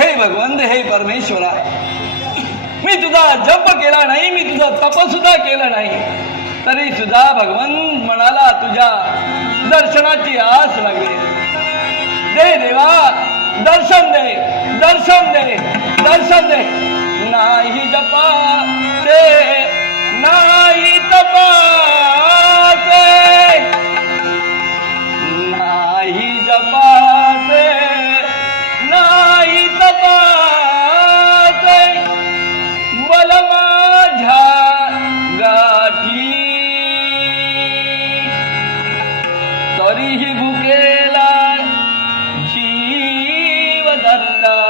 हे भगवंत, हे परमेश्वरा, मी तुझा जप केला नाही, मी तुझा तप सुद्धा केलं नाही, तरी सुद्धा भगवंत मनाला तुझ्या दर्शनाची आस लागली. दे देवा, दर्शन दे, दर्शन दे, दर्शन दे. नाही जपाचे, नाही तपाचे, नाही जपाचे, नाही तपाचे, बल माझ्या गाठी, तरीही भुकेला जीव धरला.